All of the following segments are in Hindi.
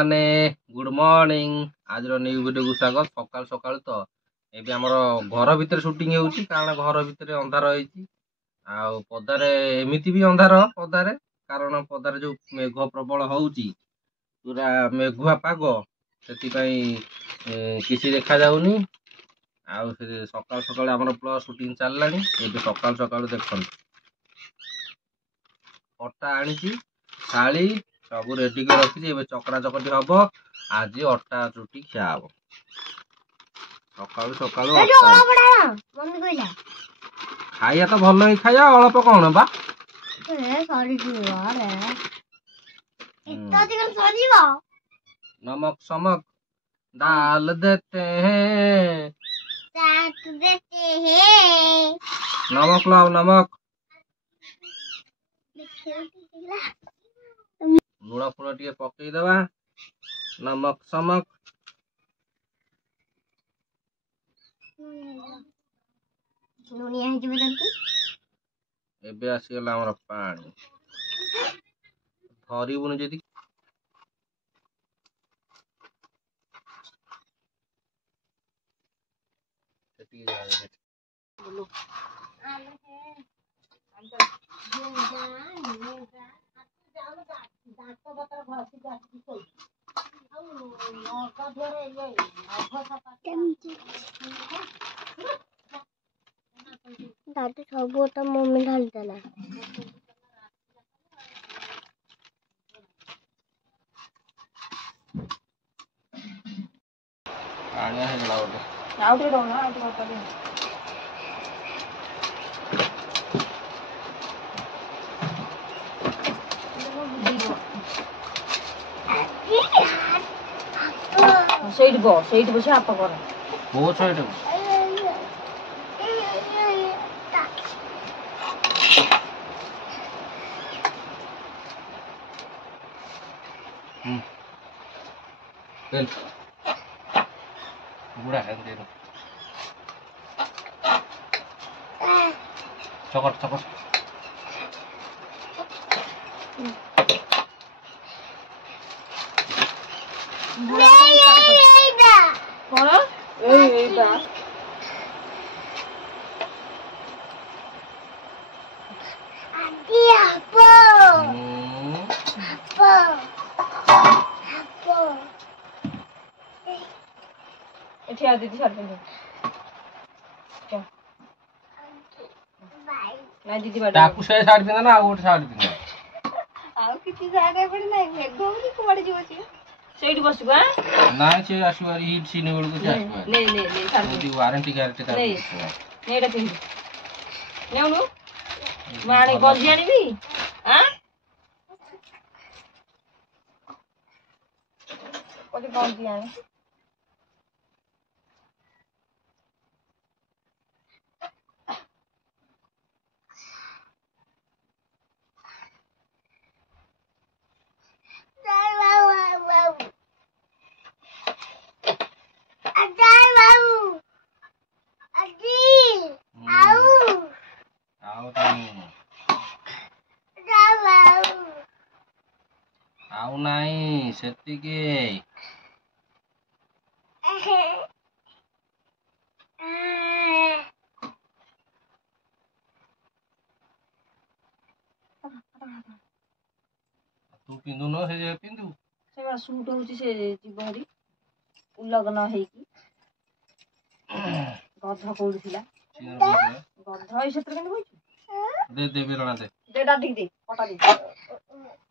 माने गुड मॉर्निंग। आज न्यू वीडियो को स्वागत। सकाल सकाल तो ये आमर घर भितर शूटिंग होउची कारण घर भितर अंधार होइची आ पदारे एमिति भी अंधार पदारे कारण पदारे जो मेघ प्रबल होउची पूरा मेघुआ पाग से किसी देखा जाउनी। आउ से सकाल सकाल आमर प्लस शूटिंग चललानी। ये सकाल सकाल देखो अटा आनी थाली सब रेडी कर रखी चकड़ा चकटी हम आज अटा चुटी खिया हम सकालू सकालू खाइया तो भल ही खाइया अल्प कौन बा नमक समक डाल देते हैं नमक लाओ नमक लुण फुण टे पकईदे नमक समक एबे आसीगला हमर पानी धरबुन जदि दादी सब तो मम्मी ढाल देला पानी हेला ओटे आउटे डोना आउटे बता दे ସେଇଠି ବସି ହାତ କର ବହୁତ ସେଇଠି बुढ़ा है चकट चकट दीदी छाड़ दीदी ताकू से छाड़ देना ना आउट छाड़ देना आउ किछि जागा पड़ी नाही मेघो कि कुमाड़ी जीव छी सेठी बसबा ना से आसुवारी हिट सीने बेल को आसुवा नहीं छाड़ दे वारंटी गारंटी का नहीं एटा के नेउनु माने गंजी आनिबी हां कोठी गंजी आनी आउ नहीं सेतिके तू पिंदु न से पिंदु से सूट होची से जीवहरी उलग्न हेकी गधा कोडथिला गधा ई क्षेत्र केन होई दे दे बेलना दे दादी दे पटा दे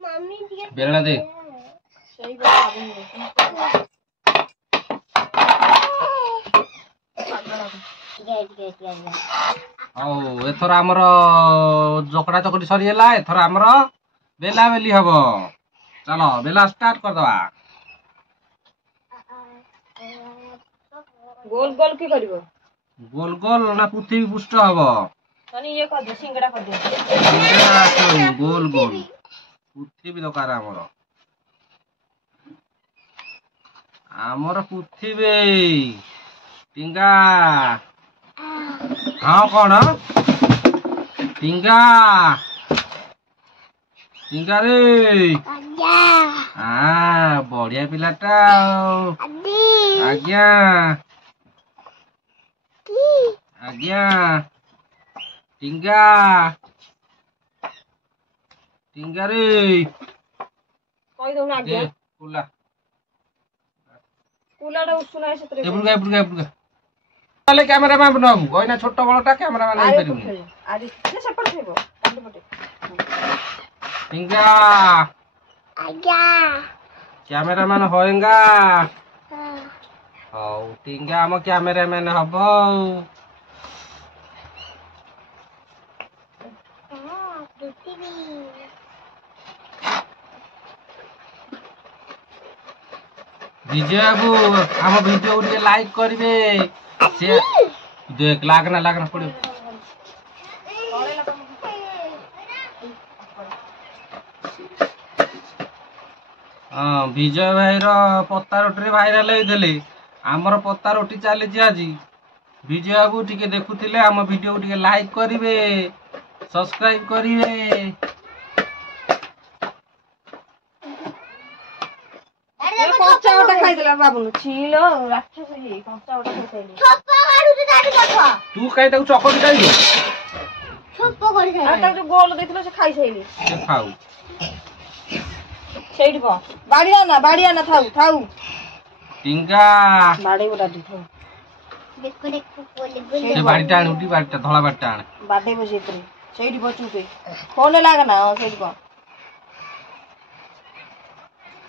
मम्मी दिए बेलना दे सही बात आउ एथर हमर जकड़ा चकड़ी सरीला एथर हमर बेला बेली हबो चलो बेला स्टार्ट कर दवा गोल गोल की करिवो गोल गोल ना पृथ्वी पुष्ट हबो तनी ये कर दे सिंगड़ा कर दे सिंगड़ा गोल गोल पृथ्वी दरकार हमर पृथ्वी टिंगा हाँ कौन टिंगा टिंगा रे बढ़िया पिलाटा आज्ञा आज्ञा टिंगा टिंगा रे कहि दउ ना आज्ञा कुला कुलाडा उछुना सेतरे एपुडगा ताले कैमरामैन बनाबू ओइना छोट बड़टा कैमरामैन आइ परिबू आज ने सपट थेबो पटे पटे टिंगा आज्ञा कैमरामैन होएगा हौ टिंगा हम कैमरामैन हबो विजय बाबू हम वीडियो उठे लाइक करिवे से देख लागना पड़ो हाँ विजय भाई पत्ता रोटी भाइराल होते आमर पत्ता रोटी चली आज विजय बाबू टिके देखुले आम वीडियो टिके लाइक करिवे सब्सक्राइब करिवे कच्चा ओटा खाइदेला बाबू छिलो राक्षस हे कच्चा ओटा खाइदेली छप्पा काढुची दाडी कथा तू काय ताऊ चॉकलेट खाइलो छप्पा करि खाइ आ ताऊ गोल देखिलो से खाइ छैली से खाऊ सेठी बा बाड़िया ना थाऊ टिंगा बाड़ी उडा दिथौ देखो बोले से बाड़ी टाण उठी बाड़ी धला बाड़ी टाण बाडे बजे परे सेठी बचू पे फोन लागना सेठी बा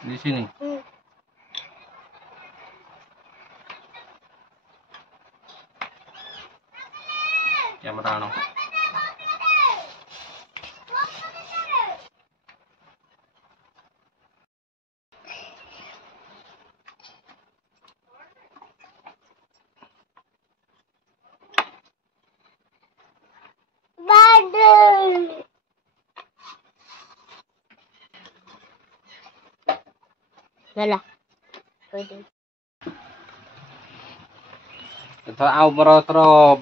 दिसी नहीं कैमरा आनो चला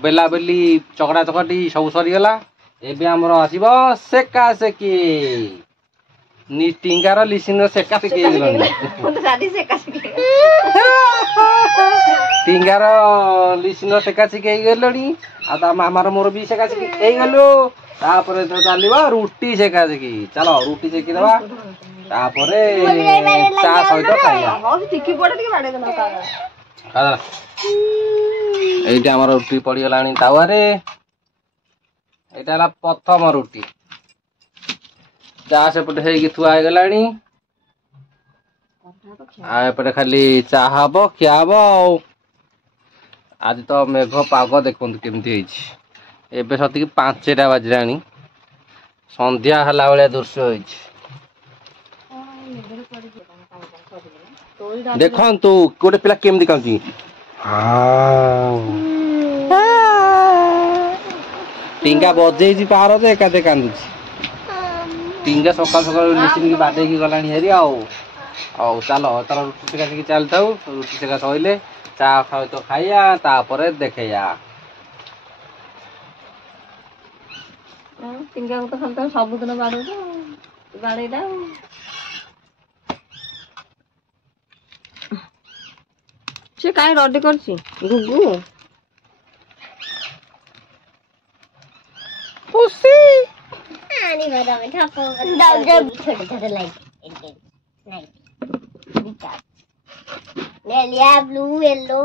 बेला बेली चकड़ा चकटी सब सरीगला एबे हमर आसीब सेका सेकी नी टिंगार लिसिन सेका सेकी टिंगार लिसिन सेका सेकी गेलनी आ मामार मोर भी सेका सेकी ए गेलो तापरे तो चलिबा रुटी सेका सेकी चलो रुटी सेकी देबा तापरे चा सहित खाइबा हो टिकी पड़े टिके बाडे देना का এইটা আমার রুটি পড়িগলানি তাওয়ারে এটা হলা প্রথম রুটি চা সেপটে হেইকি থুয়া হইগলানি আর এপটে খালি চা হব খিয়া হব আজ তো মেঘ পাগ দেখুন কেমতি হইছি এবে সতিকি 5টা বাজলানি সন্ধ্যা হলা বেলা দৃশ্য হইছি দেখন্তু কোটে পিলা কেমতি কাঁচি टिंगा बजे पार जे एकादे कांदुची टिंगा सकाल सकाल लिसिन की बाडे की गलानी हेरी आउ चलो तार रुटी सेका की चलताऊ रुटी सेका सइले चा खाइ तो खाइया तापरे देखैया टिंगा को तो खालता सब दिन बाडो बाडेदा से काय रडी करछि गुगु खुशी आनी बड़ा में ठपो दब छोटे छोटे लाइट इनके नहीं दिखा ले लिया ब्लू येलो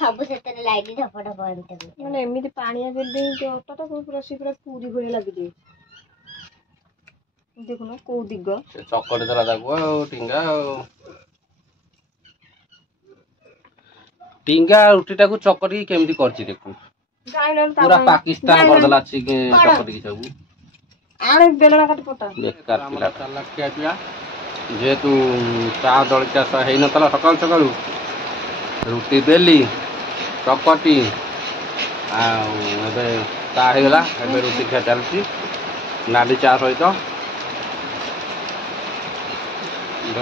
सब सेतरे लाइट ठपो ठपो एंते माने एमिति पानिया बेल दे के ऑटो तो पूरा शीघ्र पूरी होय लागि दे देखो ना को दिग चक्कर दला दागो टिंगा टिंगा रुटीटा को चकरी केमती करछि देखु पूरा पाकिस्तान कर दला छी चकरी की सब आने बेलना काटी पटा बेकार पिला चला किया पिया जेतु चा दळका स हेइ नतला सकाल सकाल रुटी बेली चकटी आ एबे चा हे गला एबे रुटी खा चलछि नाली चा सहित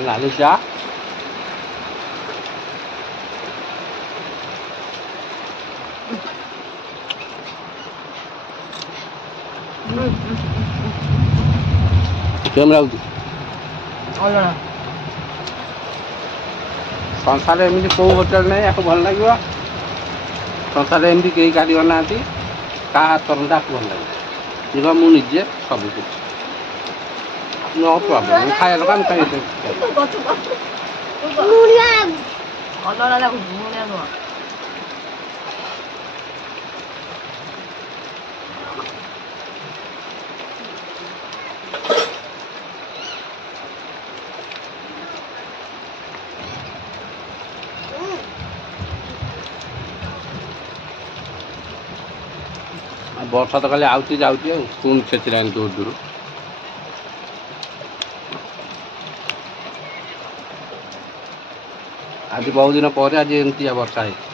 नाली चा कैमरा ସଂସାରରେ ଏମିତି କେଉଁ ହୋଟେଲ ନାହିଁ ୟାକୁ ଭଲ ଲାଗିବ। ସଂସାରରେ ଏମିତି କେହି କାରିଗର ନାହାନ୍ତି କାହା ହାତ ରନ୍ଧା ଆକୁ ଭଲ ଲାଗିବ। ଯିବ ମୁଁ ନିଜେ ସବୁ କିଛି नो प्रॉब्लम ମୁଁ ଖାଇବା ଲୋକ ଆମେ କାହିଁ ଏତେ ମୁଣିଆ ଅଲଗା ଲାଗୁଛି ମୁଣିଆ ନୁହଁ। ବର୍ଷା ତ ଖାଲି ଆଉଛି ଯାଉଛି ଆଉ ପୁଣି ଛେଚିଲାଣି ଦୂର ଦୂର। ଆଜି ବହୁତ ଦିନ ପରେ ଆଜି ଏମିତିଆ ବର୍ଷା ହେଇଛି।